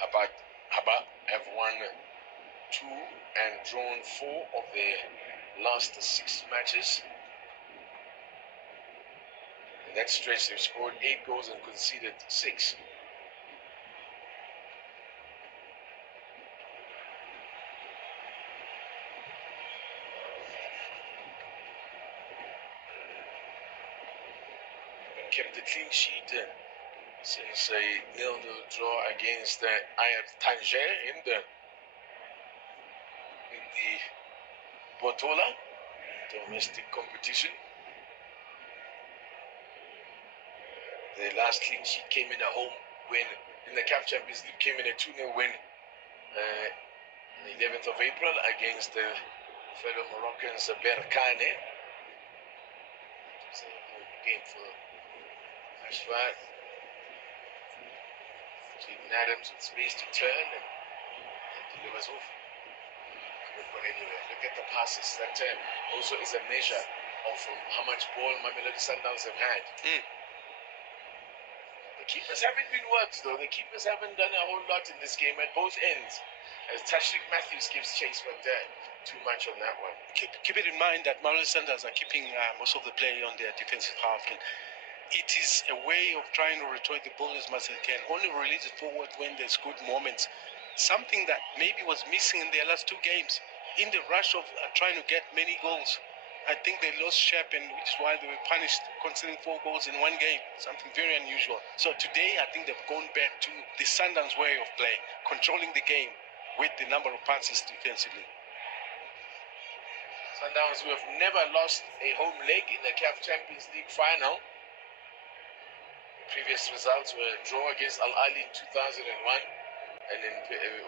Haba have won 2 and drawn 4 of their last 6 matches. In that stretch, they've scored 8 goals and conceded 6. They've kept a clean sheet since a 0-0 draw against Tanger in the Botola domestic competition. The last clean sheet came in a home win in the CAF Champions League, came in a 2-0 win on the 11th of April against the fellow Moroccans Berkane. It was a home game for ASFAR. Stephen Adams with space to turn and delivers off. Couldn't go anywhere. Look at the passes. That also is a measure of how much ball Mamelodi Sundowns have had. Keepers haven't been worked though. The keepers haven't done a whole lot in this game at both ends. As Tashrik Matthews gives chase, but too much on that one. Keep it in mind that Mamelodi Sundowns are keeping most of the play on their defensive half, and it is a way of trying to return the ball as much as they can. Only release it forward when there's good moments. Something that maybe was missing in their last 2 games. In the rush of trying to get many goals, I think they lost shape, and which is why they were punished, conceding 4 goals in 1 game. Something very unusual. So today, I think they've gone back to the Sundowns way of play, controlling the game with the number of passes defensively. Sundowns, who have never lost a home leg in the CAF Champions League final. The previous results were a draw against Al Ahly in 2001, and then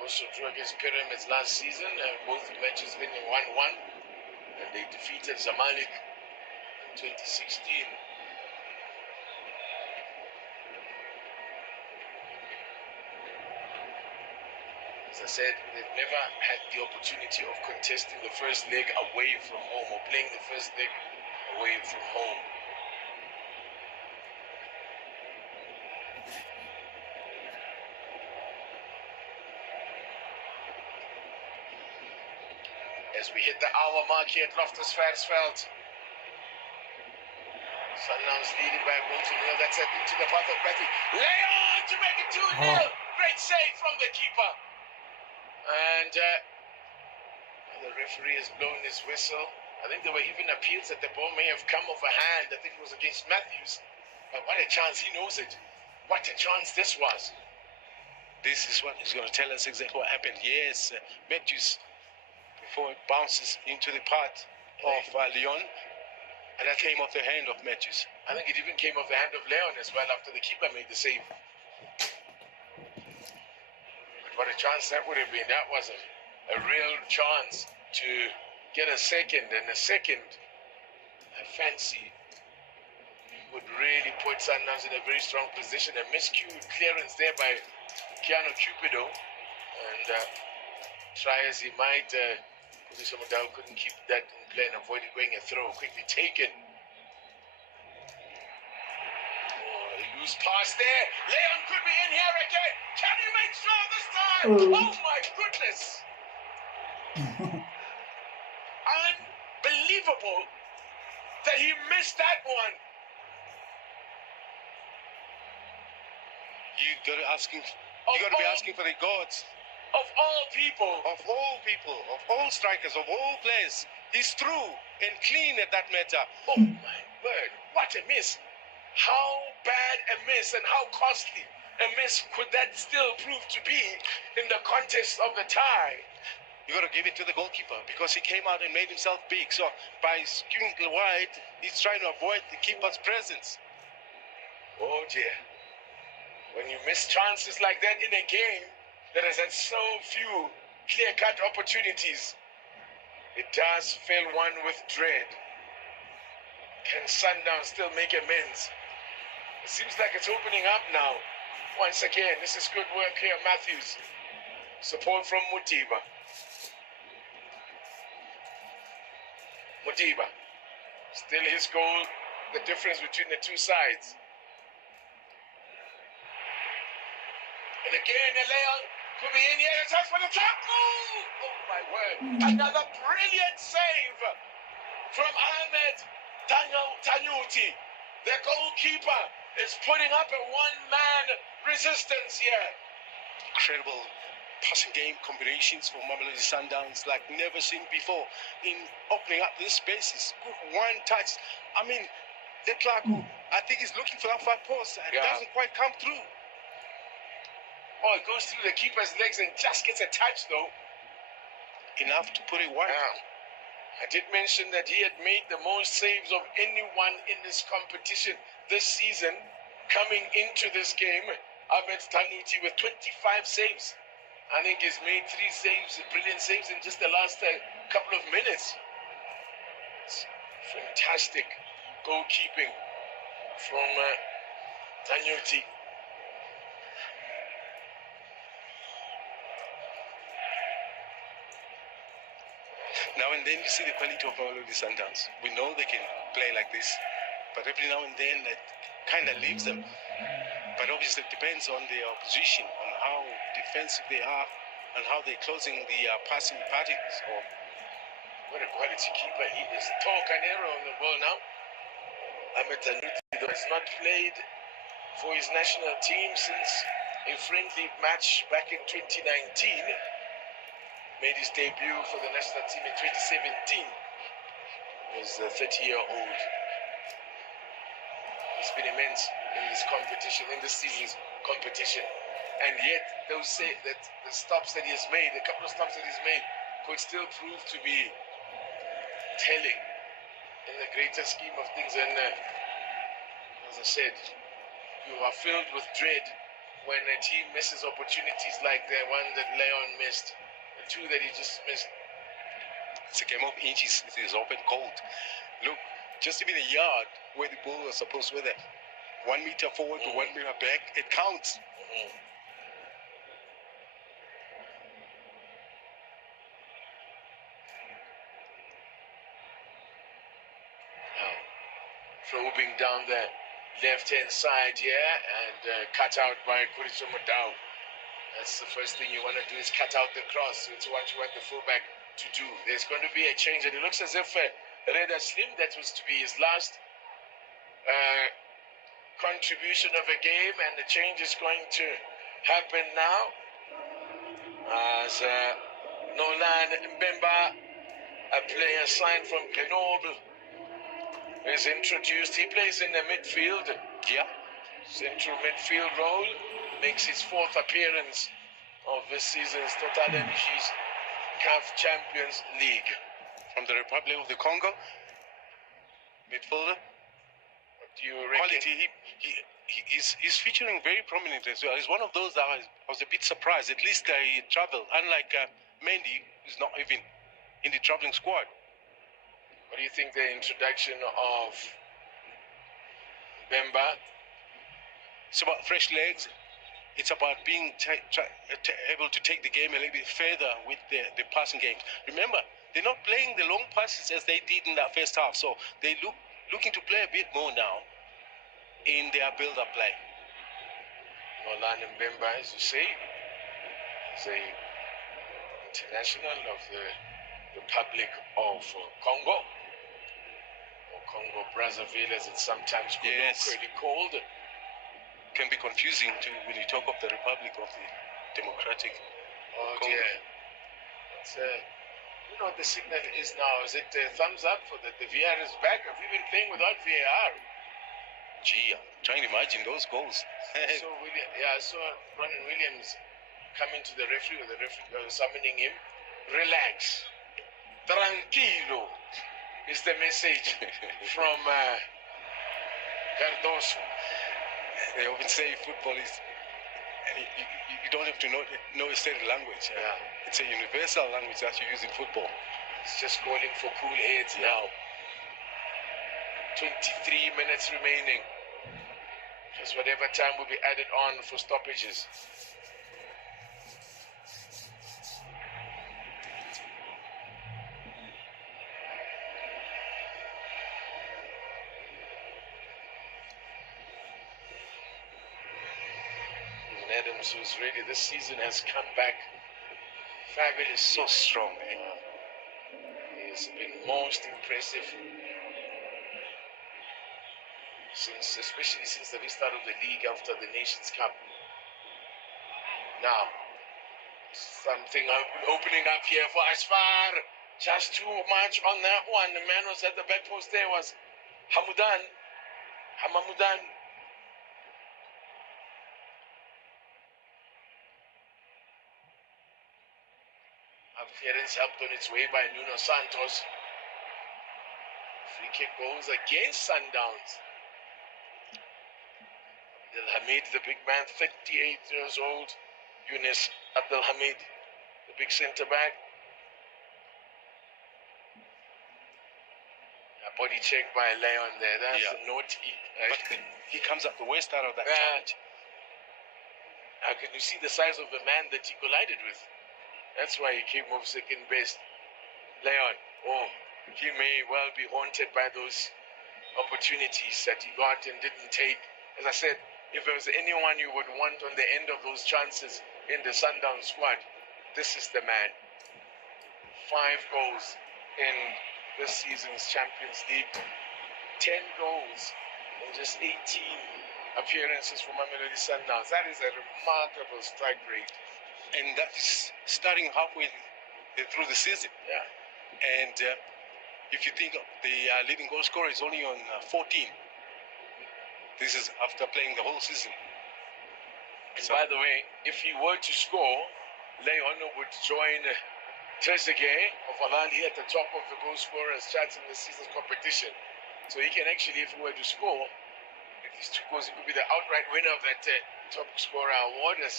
also drew against Pyramids last season. Both matches ending 1-1. And they defeated Zamalek in 2016. As I said, they've never had the opportunity of contesting the first leg away from home, or playing the first leg away from home. As we hit the hour mark here at Loftus-Versfeld, Sundowns leading by 1-0. That's it into the path of Bradley. Leon to make it 2-0. Great save from the keeper. And the referee has blown his whistle. I think there were even appeals that the ball may have come off a hand. I think it was against Matthews. But what a chance, he knows it. What a chance this was. This is what is going to tell us exactly what happened. Yes, Matthews, before it bounces into the path of Leon, and that came off the hand of Matthews. I think it even came off the hand of Leon as well after the keeper made the save. But what a chance that would have been. That was a real chance to get a second, and a second, I fancy, would really put Sundowns in a very strong position. A miscued clearance there by Keanu Cupido, and try as he might, Kuziso Mudau couldn't keep that in play and avoided going a throw. Quickly taken. Oh, a loose pass there. Leon could be in here again. Can he make sure this time? Oh my goodness. Unbelievable that he missed that one. You got to be asking for the gods. Of all people. Of all strikers, of all players. He's through and clean at that matter. Oh my word, what a miss. How bad a miss and how costly a miss could that still prove to be in the context of the tie? You got to give it to the goalkeeper because he came out and made himself big. So by skewing wide, he's trying to avoid the keeper's presence. Oh dear. When you miss chances like that in a game that has had so few clear-cut opportunities, it does fill one with dread. Can Sundowns still make amends? It seems like it's opening up now. Once again, this is good work here, Matthews. Support from Mutiba. Mutiba. Still his goal, the difference between the two sides. And again, Leon Could be in here. A chance for the top. Oh my word. Another brilliant save from Ahmed Tanyuti. The goalkeeper is putting up a one-man resistance here. Incredible passing game combinations for Mamelodi Sundowns like never seen before in opening up these spaces. Good one touch. I mean, De Klerk, I think he's looking for that far post and doesn't quite come through. Oh, it goes through the keeper's legs and just gets a touch though. Enough to put it wide. I did mention that he had made the most saves of anyone in this competition this season. Coming into this game, Ahmed Tanuti with 25 saves. I think he's made 3 saves, brilliant saves in just the last couple of minutes. It's fantastic goalkeeping from Tanuti. Now and then you see the quality of all of the Sundowns. We know they can play like this, but every now and then that kind of leaves them. But obviously it depends on their opposition, on how defensive they are, and how they're closing the passing patterns. What a quality keeper he is. Tall Canero on the ball now. Ahmed Tanuti has not played for his national team since a friendly match back in 2019. Made his debut for the national team in 2017. He's a 30-year-old. He's been immense in this competition, in this season's competition. And yet, those say that the stops that he has made, a couple of stops that he's made, could still prove to be telling in the greater scheme of things. And as I said, you are filled with dread when a team misses opportunities like the one that Leon missed. The 2 that he just missed. It's a game of inches. It is open cold. Look, just even a yard where the ball was supposed to be, 1 meter forward to 1 meter back, it counts. Now, probing down the left-hand side here and cut out by Kuriso Madao. That's the first thing you want to do, is cut out the cross. It's what you want the fullback to do. There's going to be a change, and it looks as if Reda Slim, that was to be his last contribution of a game, and the change is going to happen now as Nolan Mbemba, a player signed from Grenoble, is introduced. He plays in the midfield. Central midfield role. Makes his 4th appearance of this season's Total Energies CAF Champions League. From the Republic of the Congo, midfielder. What do you reckon? Quality. He's featuring very prominently as well. He's one of those that I was a bit surprised. At least he traveled, unlike Mendy, who's not even in the traveling squad. What do you think the introduction of Bemba? It's about fresh legs. It's about being able to take the game a little bit further with the passing games. Remember, they're not playing the long passes as they did in that first half, so they looking to play a bit more now in their build-up play. Nolan Mbemba, as you say, is a international of the Republic of Congo, or Congo Brazzaville, as it's sometimes colloquially called. Can be confusing too when you talk of the Republic of the Democratic Congo. Dear. It's, you know what the signal is now? Is it thumbs up for that the VAR is back? Have we been playing without VAR? Gee, I'm trying to imagine those goals. I saw Ronnie Williams coming to the referee, or the referee summoning him. Relax. Tranquilo is the message from Cardoso. They often say football is, you don't have to know a certain language. It's a universal language that you use in football. It's just calling for cool heads now. 23 minutes remaining. Just whatever time will be added on for stoppages. Adams, who's really this season has come back fabulous. So strong, man. He's been most impressive especially since the restart of the league after the Nations Cup. Now, something opening up here for ASFAR. Just too much on that one. The man was at the back post there was Hamamudan. Clearance helped on its way by Nuno Santos. Free kick goes against Sundowns. Abdelhamid, the big man, 38 years old. Yunus Abdelhamid, the big centre back. A body check by Leon there. That's naughty. But he comes up the worst out of that challenge. How can you see the size of the man that he collided with? That's why he came off second best. Leon, he may well be haunted by those opportunities that he got and didn't take. As I said, if there was anyone you would want on the end of those chances in the Sundowns squad, this is the man. 5 goals in this season's Champions League. 10 goals in just 18 appearances for Mamelodi Sundowns. That is a remarkable strike rate. And that is starting halfway through the season. Yeah. And if you think the leading goal scorer is only on 14, this is after playing the whole season. And so, by the way, if he were to score, Leon would join Trezeguet of Holandi at the top of the goal scorers charts in the season's competition. So he can actually, if he were to score, if these 2 goals, he could be the outright winner of that top scorer award as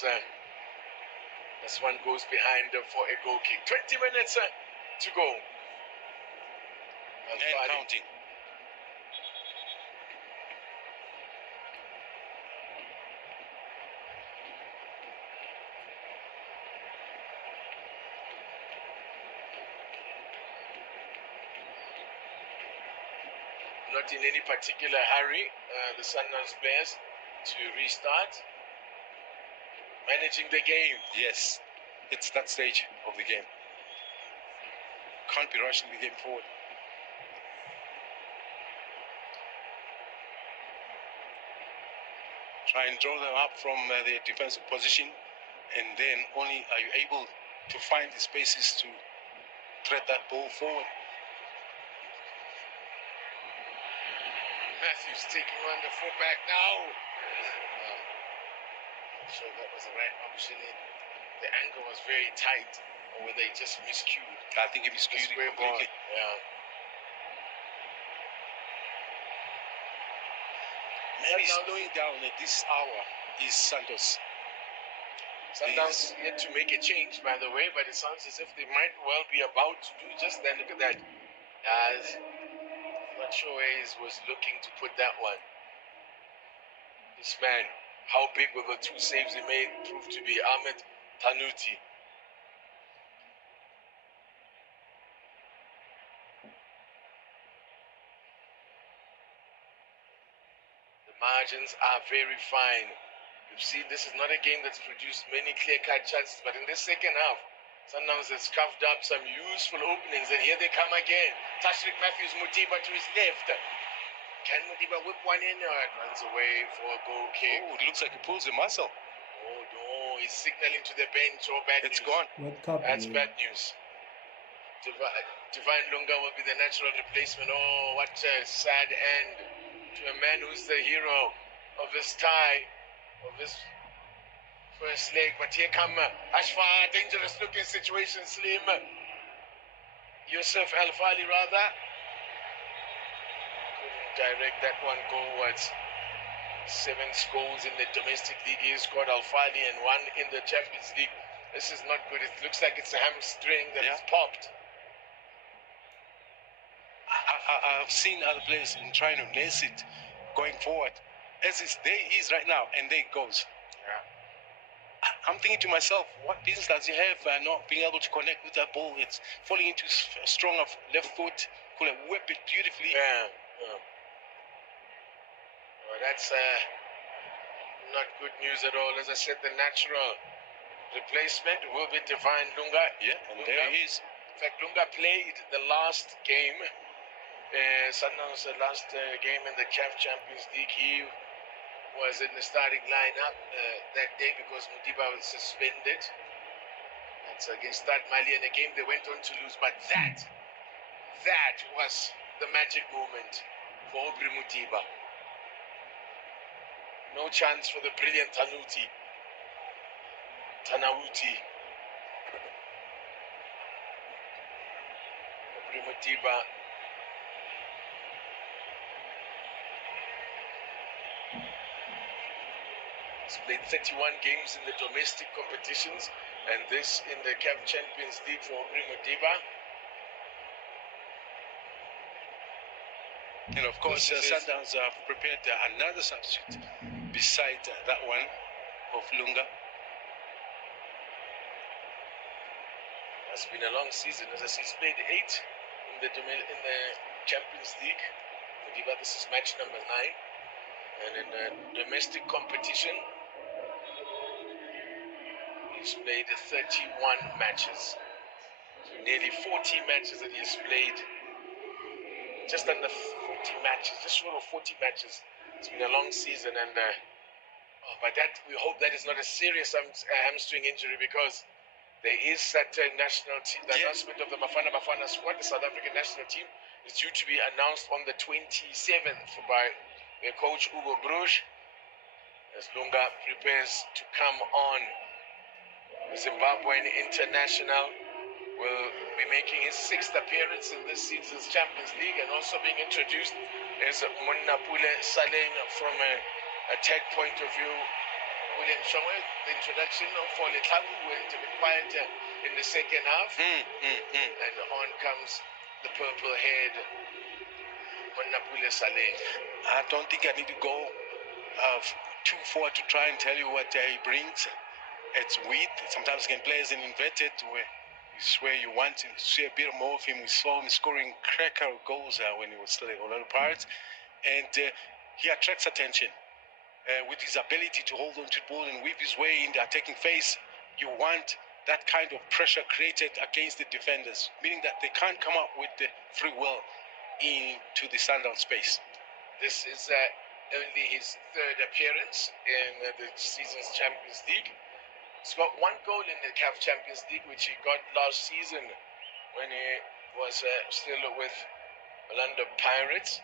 one goes behind for a goal kick. 20 minutes to go. And counting. Not in any particular hurry, the Sundowns players to restart. Managing the game. Yes, it's that stage of the game. Can't be rushing the game forward. Try and draw them up from their defensive position, and then only are you able to find the spaces to thread that ball forward. Matthews taking on the fullback now. So that was the right option. The angle was very tight, or were they just miscued? I think he miscued it completely. Yeah. Maybe slowing down at this hour is Santos. Sundowns yet to make a change, by the way, but it sounds as if they might well be about to do just that. Look at that. As Lachoes was looking to put that one. This man, how big were the 2 saves he made, proved to be Ahmed Tanuti. The margins are very fine. You've seen this is not a game that's produced many clear-cut chances, but in this second half, Sundowns has carved up some useful openings, and here they come again. Tashrik Matthews, Mutiba to his left. Can Mutiba whip one in? It runs away for a goal kick. Oh, it looks like he pulls a muscle. Oh no, he's signaling to the bench. Oh, bad news. It's gone. That's bad news. Divine Lunga will be the natural replacement. Oh, what a sad end to a man who's the hero of this tie, of this first leg. But here come ASFAR, dangerous looking situation, Slim. Yusuf Al-Fali rather. Couldn't direct that one goalwards. 7 goals in the domestic league. He scored Al-Fali and 1 in the Champions League. This is not good. It looks like it's a hamstring that is popped. I've seen other players trying to nurse it going forward. As there he is right now, and there it goes. Yeah. I'm thinking to myself, what business does he have not being able to connect with that ball? It's falling into a strong left foot. Could have whipped it beautifully. Yeah. Well, that's not good news at all. As I said, the natural replacement will be Divine Lunga. Yeah, and Lunga. there he is. In fact, Lunga played the last game, Sundowns' last game in the CAF Champions League. He was in the starting lineup that day because Modiba was suspended. That's against Stade Malien, a game they went on to lose. But that was the magic moment for Aubrey Modiba. No chance for the brilliant Tanauti. Aubrey Modiba. He's played 31 games in the domestic competitions, and this in the CAF Champions League for Aubrey Modiba. And of course, Sundowns have prepared another substitute beside that one of Lunga. It's been a long season. As I say, he's played 8 in the Champions League. Modiba, this is match number 9. And in the domestic competition, he's played 31 matches. So nearly 40 matches that he's played. Just under 40 matches, just short of 40 matches. It's been a long season, and but that we hope that is not a serious hamstring injury, because there is that national team, the announcement of the Bafana squad, the South African national team, is due to be announced on the 27th by coach Hugo Broos, as Lunga prepares to come on. The Zimbabwean international will be making his 6th appearance in this season's Champions League, and also being introduced is Munnapule Saleng from a tech point of view. William Shongwe, the introduction of Fole Tlaku went a bit quieter in the second half. And on comes the purple-haired Munnapule Saleng. I don't think I need to go too far to try and tell you what he brings. It's width. Sometimes he can play as an inverted, where you want to see a bit more of him. We saw him scoring cracker goals when he was still at Orlando Pirates, and he attracts attention with his ability to hold on to the ball and weave his way in the attacking phase. You want that kind of pressure created against the defenders, meaning that they can't come up with the free will into the Sundown space. This is only his 3rd appearance in the season's Champions League. He's got 1 goal in the CAF Champions League, which he got last season when he was still with Orlando Pirates.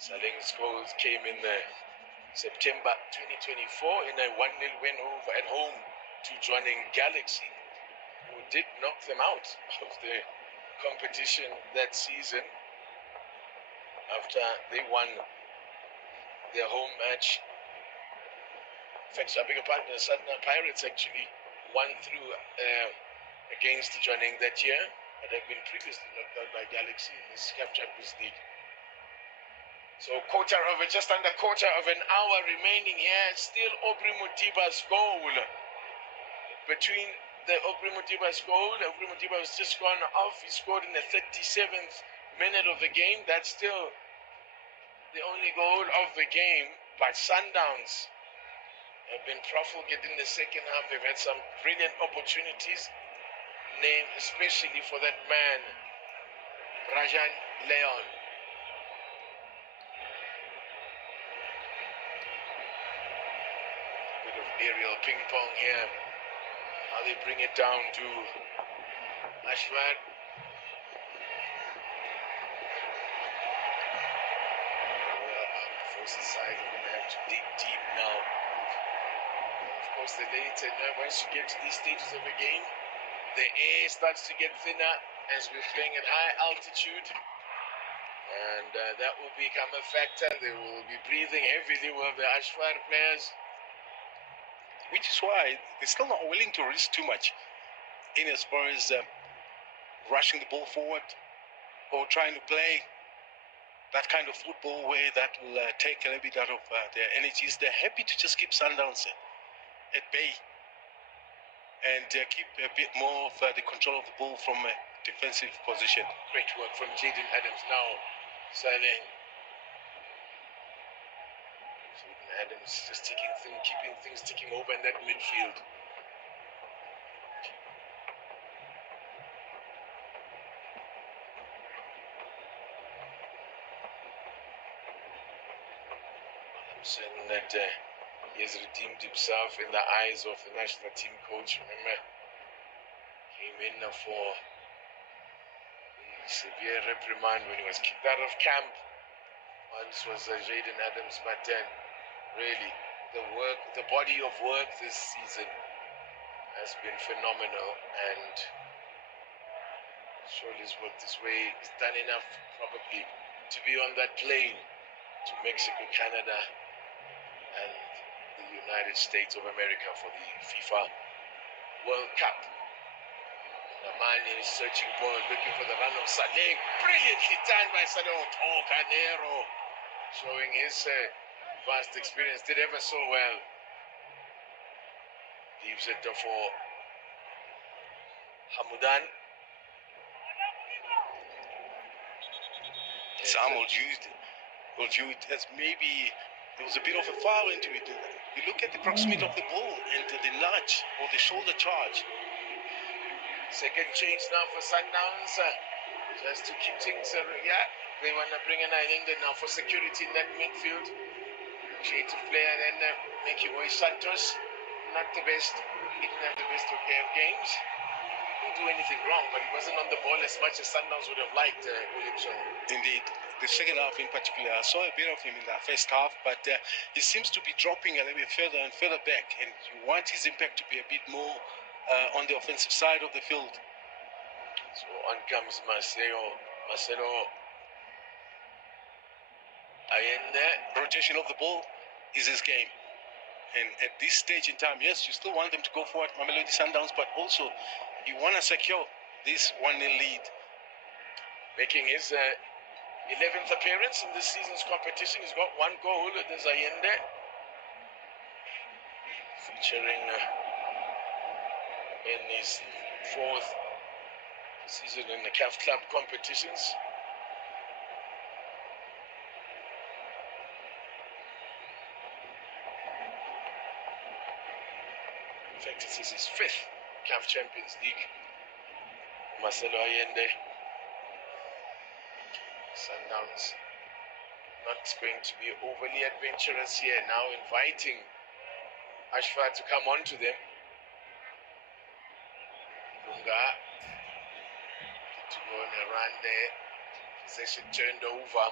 Saleng's goals came in September 2024 in a 1-0 win over at home to joining Galaxy, who did knock them out of the competition that season after they won their home match. In fact, I beg your pardon, the Sundowns Pirates actually won through against joining that year, but have been previously knocked out by Galaxy in this CAF Champions League. So just under quarter of an hour remaining here. Still Aubrey Modiba's goal. Between the Aubrey Modiba's goal, Aubrey Modiba has just gone off. He scored in the 37th minute of the game. That's still the only goal of the game. But Sundowns have been profligate in the second half. They've had some brilliant opportunities, named especially for that man, Rajan Leon. Aerial ping pong here. Now they bring it down to ASFAR. Forces side are going to have to dig deep now. And of course, once you get to these stages of a game, the air starts to get thinner as we're playing at high altitude. And that will become a factor. They will be breathing heavily with the ASFAR players. Which is why they're still not willing to risk too much. in as far as rushing the ball forward or trying to play that kind of football where that will take a little bit out of their energies. They're happy to just keep Sundowns at bay and keep a bit more of the control of the ball from a defensive position. Great work from Jaden Adams now. Sailing. Jaden Adams just keeping things ticking over in that midfield. I'm saying that he has redeemed himself in the eyes of the national team coach. Remember, came in for severe reprimand when he was kicked out of camp. Once was Jaden Adams, but then really the body of work this season has been phenomenal, and surely his work this way is done enough probably to be on that plane to Mexico, Canada, and the United States of America for the FIFA World Cup. Namani is searching for, looking for the run of Saleh. Brilliantly done by Saleh. Oh, Canero, showing his vast experience. Did ever so well. Leaves it for Hamudan. Some will view it as maybe there was a bit of a foul into it. You look at the proximity of the ball and the nudge or the shoulder charge. Second change now for Sundowns, just to keep things, they want to bring in Ayende now for security in that midfield. Creative player, then make your way Santos, not the best, didn't have the best of games. Didn't do anything wrong, but he wasn't on the ball as much as Sundowns would have liked, Williamson. Indeed. The second half in particular, I saw a bit of him in the first half, but he seems to be dropping a little bit further and further back, and you want his impact to be a bit more on the offensive side of the field. So on comes Marcelo Ayende. Rotation of the ball is his game. And at this stage in time, yes, you still want them to go forward, Mamelodi Sundowns, but also you want to secure this 1-0 lead. Making his 11th appearance in this season's competition. He's got 1 goal. There's Ayende. Featuring in his 4th season in the CAF Club competitions. In fact, this is his 5th CAF Champions League. Marcelo Ayende. Sundowns not going to be overly adventurous here now, inviting ASFAR to come on to them. Lunga to go on a run there. Possession turned over.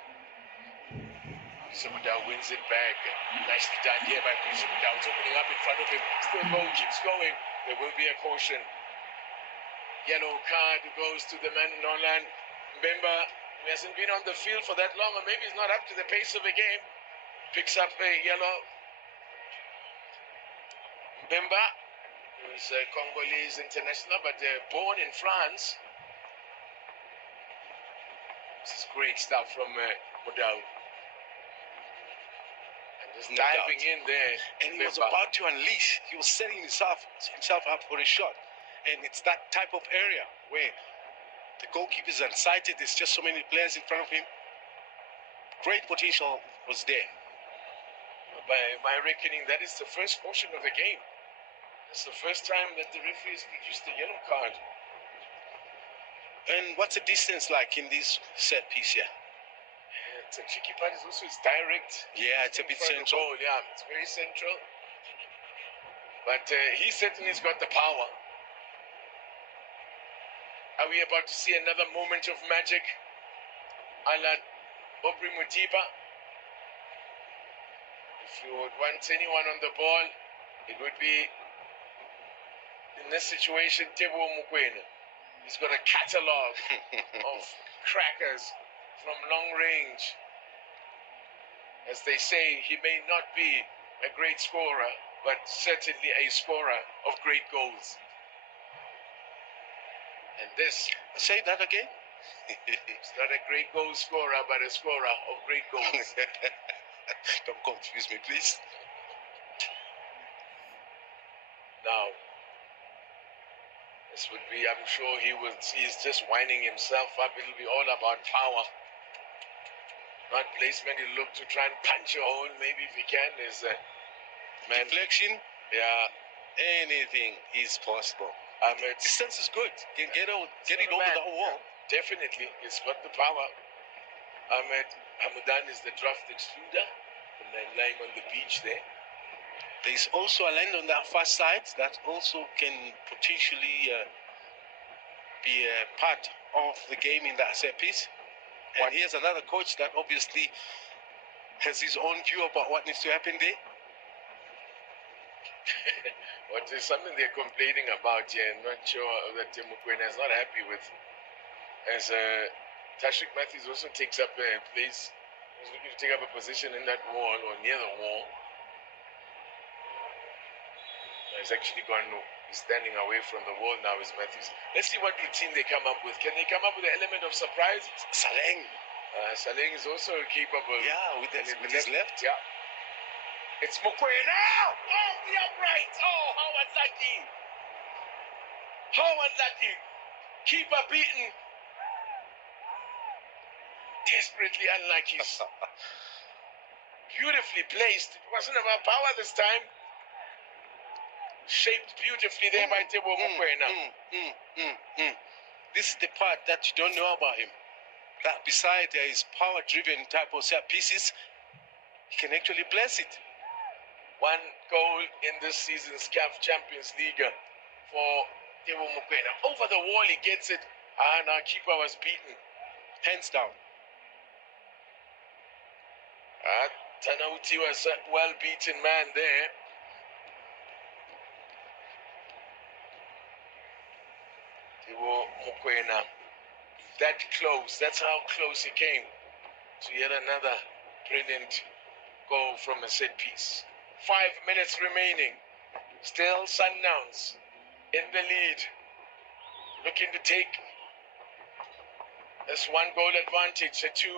Sundowns wins it back. Nicely done here by Sundowns, opening up in front of him. Still going, keeps going. There will be a caution. Yellow card goes to the man Nolan Mbemba. He hasn't been on the field for that long, or maybe he's not up to the pace of the game. Picks up a yellow. Mbemba, who's a Congolese international, but born in France. This is great stuff from Modal. And just diving in there. And he was about to unleash. He was setting himself up for a shot. And it's that type of area where the goalkeeper is unsighted. There's just so many players in front of him. Great potential was there. By my reckoning, that is the first portion of the game. It's the first time that the referees produced a yellow card. And what's the distance like in this set piece here? It's a tricky part. It's direct. Yeah, it's a bit central. Goal. Yeah, it's very central. But he certainly has got the power. Are we about to see another moment of magic? A la Aubrey Mutiba. If you would want anyone on the ball, it would be, in this situation, Tebo Mukwena. He's got a catalogue of crackers from long range. As they say, he may not be a great scorer, but certainly a scorer of great goals. And this Say that again. is not a great goal scorer, but a scorer of great goals. Don't confuse me, please. Now, this would be, I'm sure he's just winding himself up. It'll be all about power. Not placement. He'll look to try and punch a hole, maybe if he can. There's a man. Deflection. Yeah. Anything is possible. It's Distance is good. Get it over the wall. Definitely. He's got the power. Ahmed Hamadan is the draft extruder. The man lying on the beach there. There's also a land on that far side that also can potentially be a part of the game in that set piece. And here's another coach that obviously has his own view about what needs to happen there. What is something they're complaining about here? I'm not sure that Mokoena is not happy with. As Tashik Matthews also takes up a place, he's looking to take up a position in that wall or near the wall. He's actually he's standing away from the wall now, is Matthews. Let's see what routine they come up with. Can they come up with an element of surprise? Saleng. Saleng is also capable. Yeah, with his left. Yeah. It's Mokoena. Oh, the upright. Oh, how unlucky. How unlucky. Keeper beaten. Desperately unlucky. Beautifully placed. It wasn't about power this time. Shaped beautifully there by Tebo Mokoena. This is the part that you don't know about him. That beside his power-driven type of set pieces, he can actually bless it. One goal in this season's CAF Champions League for Tebo Mokoena. Over the wall, he gets it. And our keeper was beaten. Hands down. Tanauti was a well-beaten man there. Tebo Mokoena. That close. That's how close he came to yet another brilliant goal from a set piece. 5 minutes remaining. Still Sundowns in the lead. Looking to take this 1 goal advantage to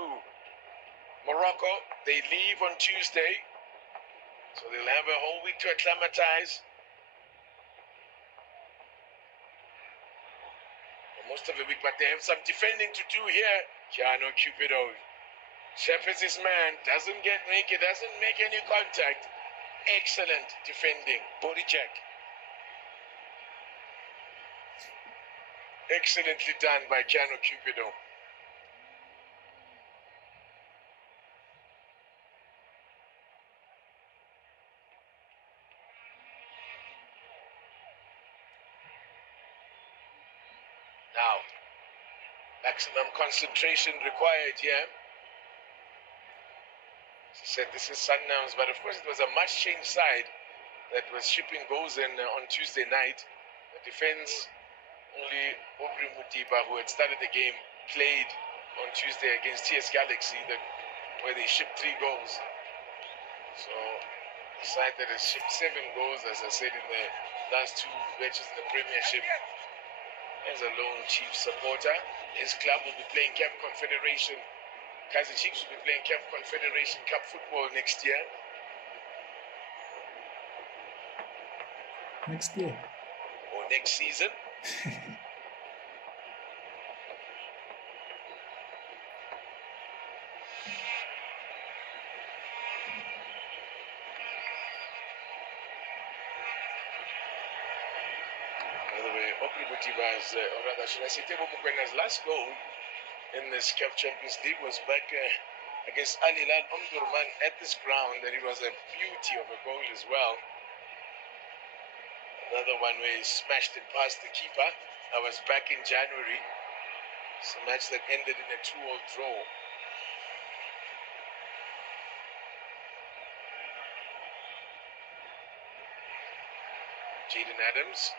Morocco. They leave on Tuesday. So they'll have a whole week to acclimatize. Most of the week, but they have some defending to do here. Keanu Cupido shepherds his man, doesn't make any contact. Excellent defending. Body check. Excellently done by Keanu Cupido. Now, maximum concentration required here. As I said, this is Sundowns, but of course it was a much-changed side that was shipping goals in on Tuesday night. The defense, only Aubrey Mutiba, who had started the game, played on Tuesday against TS Galaxy, where they shipped 3 goals. So, the side that has shipped 7 goals, as I said, in the last 2 matches in the Premiership. As a lone Chiefs supporter, his club will be playing CAF Confederation. Kaizer Chiefs will be playing CAF Confederation Cup football next year. Next year. Or next season. By the way, Aubrey Mutiba's, or rather, should I say, Tebo Mokwena's last goal in this CAF Champions League was back against Al Hilal Omdurman at this ground, and it was a beauty of a goal as well. Another one where he smashed it past the keeper. That was back in January. It's a match that ended in a 2-2 draw. Jaden Adams.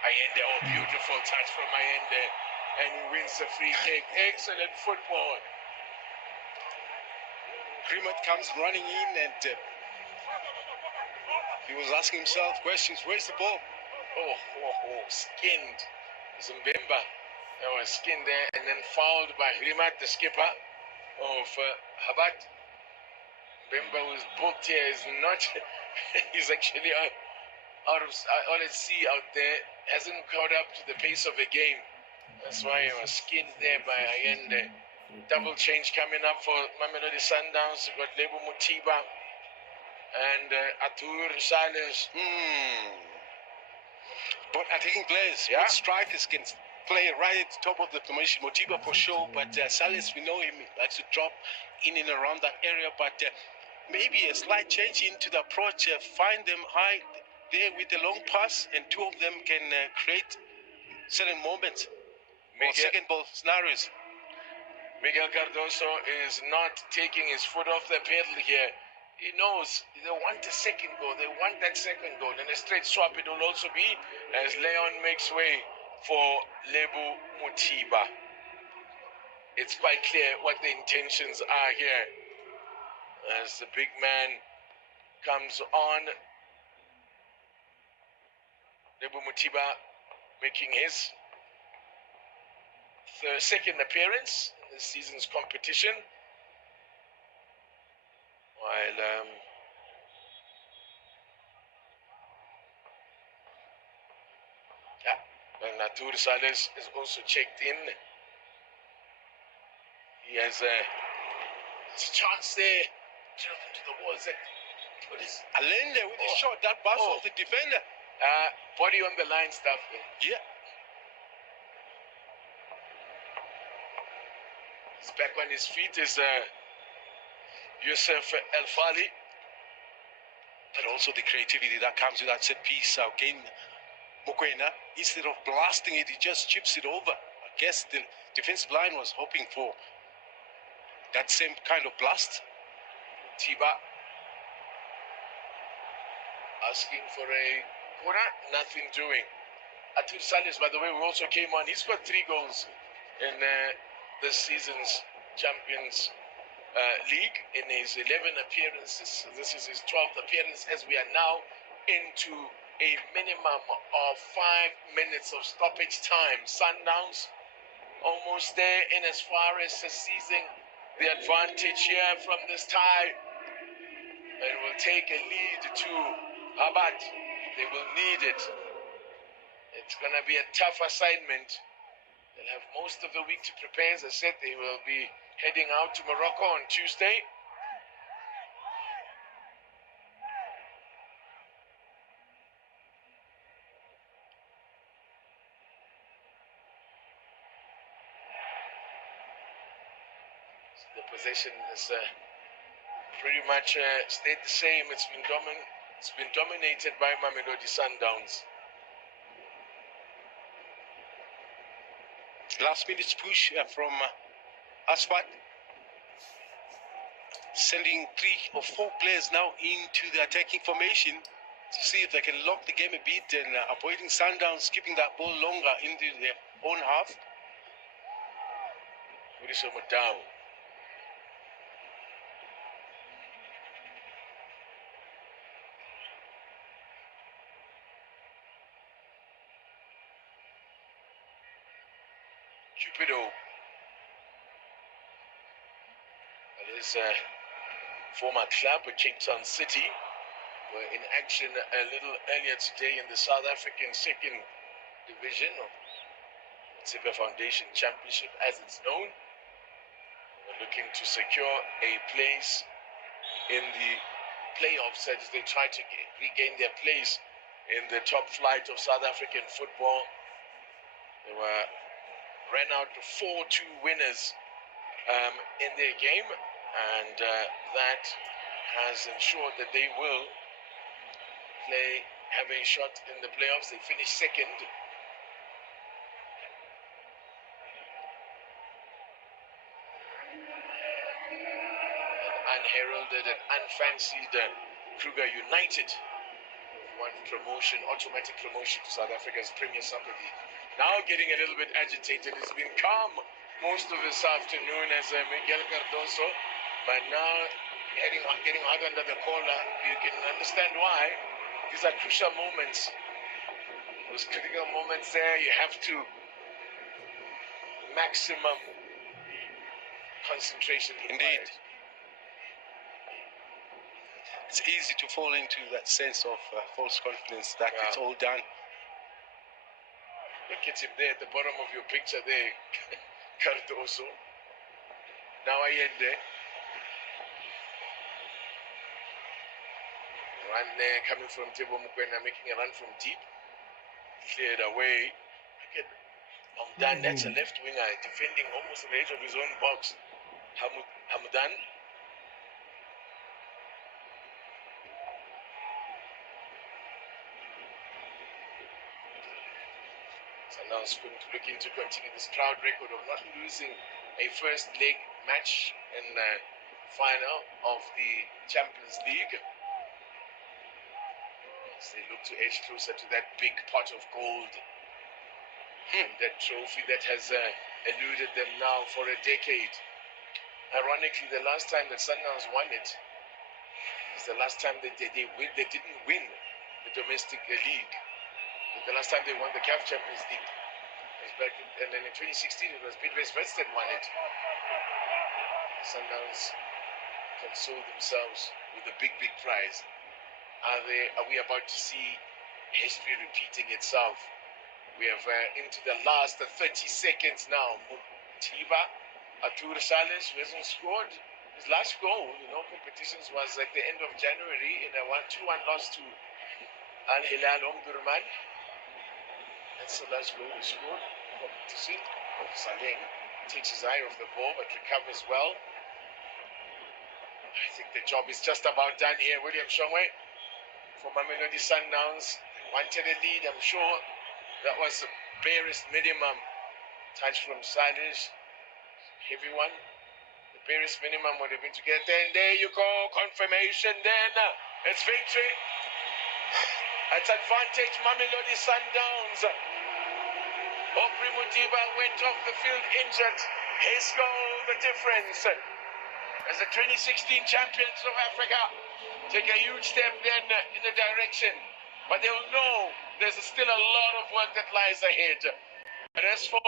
Ayende, oh, beautiful touch from Ayende. And he wins the free kick. Excellent football. Grimmett comes running in and he was asking himself questions. Where's the ball? skinned. Zimbemba was skinned there and then fouled by Hrimat, the skipper of Habat. Bemba, who's booked here, is not. He's actually out at sea out there. Hasn't caught up to the pace of the game. That's why he was skinned there by Allende. Double change coming up for Mamelodi Sundowns. We've got Lebo Mutiba and Atur Sales. But attacking players, Yeah. what strikers can play right at the top of the formation? Motiba for sure, but Sales, we know him, he likes to drop in and around that area, but maybe a slight change into the approach, find them high there with a long pass, and two of them can create certain moments or second ball scenarios. Miguel Cardoso is not taking his foot off the pedal here. He knows they want a second goal. They want that second goal. And a straight swap it will also be as Leon makes way for Lebu Mutiba. It's quite clear what the intentions are here as the big man comes on. Lebu Mutiba making his second appearance in this season's competition. While Natur Sales is also checked in. He has a chance there. Driven to the walls. Allende with a shot that bounced off the defender. Body on the line stuff. Yeah. He's back on his feet is Yusuf El Fali. But also the creativity that comes with that set piece. Again, Mokoena, instead of blasting it, he just chips it over. I guess the defensive line was hoping for that same kind of blast. Tiba asking for a corner, nothing doing. Atul Salis, by the way, who also came on, he's got 3 goals in this season's Champions League in his 11 appearances. This is his 12th appearance as we are now into a minimum of 5 minutes of stoppage time. Sundowns almost there in as far as seizing the advantage here from this tie. And will take a lead to Habat. They will need it. It's going to be a tough assignment. They'll have most of the week to prepare. As I said, they will be heading out to Morocco on Tuesday. So the possession is pretty much stayed the same. It's been dominated by Mamelodi Sundowns. Last minute push from ASFAR, sending 3 or 4 players now into the attacking formation to see if they can lock the game a bit and avoiding Sundowns keeping that ball longer into their own half. Cupido. That is former club at Cape Town City. Were in action a little earlier today in the South African second division of Super Foundation Championship as it's known. We're looking to secure a place in the playoffs as they try to regain their place in the top flight of South African football. They ran out to 4-2 winners in their game, and that has ensured that they will have a shot in the playoffs. They finished second. An unheralded and unfancied Kruger United won promotion, automatic promotion to South Africa's Premier Soccer League. Now getting a little bit agitated. It's been calm most of this afternoon as Miguel Cardoso, but now getting hot under the collar. You can understand why. These are crucial moments. Those critical moments there, you have to maximum concentration. Indeed. It's easy to fall into that sense of false confidence that it's all done. Look at him there at the bottom of your picture there, Cardoso. Now I end there. Run there coming from Tebo Mukwena, making a run from deep. Cleared away. Look at Hamdan, that's a left winger defending almost on the edge of his own box. Hamdan. Sundowns going to look into continue this proud record of not losing a first leg match in the final of the Champions League. As they look to edge closer to that big pot of gold. And that trophy that has eluded them now for a decade. Ironically, the last time that Sundowns won it is the last time that they didn't win the domestic league. The last time they won the CAF Champions League was back and then in 2016 it was Bidvest West that won it. Sundowns console themselves with a big prize. Are we about to see history repeating itself? We have into the last 30 seconds now. Tiba Artur Sales, who hasn't scored his last goal, competitions was at the end of January in a 2-1 loss to Al Hilal Omdurman. That's the last goal he scored. Competition. Saleng takes his eye off the ball but recovers well. I think the job is just about done here. William Shongwe for Mamelodi Sundowns. They wanted a lead, I'm sure. That was the barest minimum. Touch from Salish. Heavy one. The barest minimum would have been to get there. And there you go. Confirmation then. It's victory. It's advantage Mamelodi Sundowns. Aubrey Mutiba went off the field injured. His goal, the difference. As the 2016 champions of Africa take a huge step then in the direction. But they'll know there's still a lot of work that lies ahead. But as for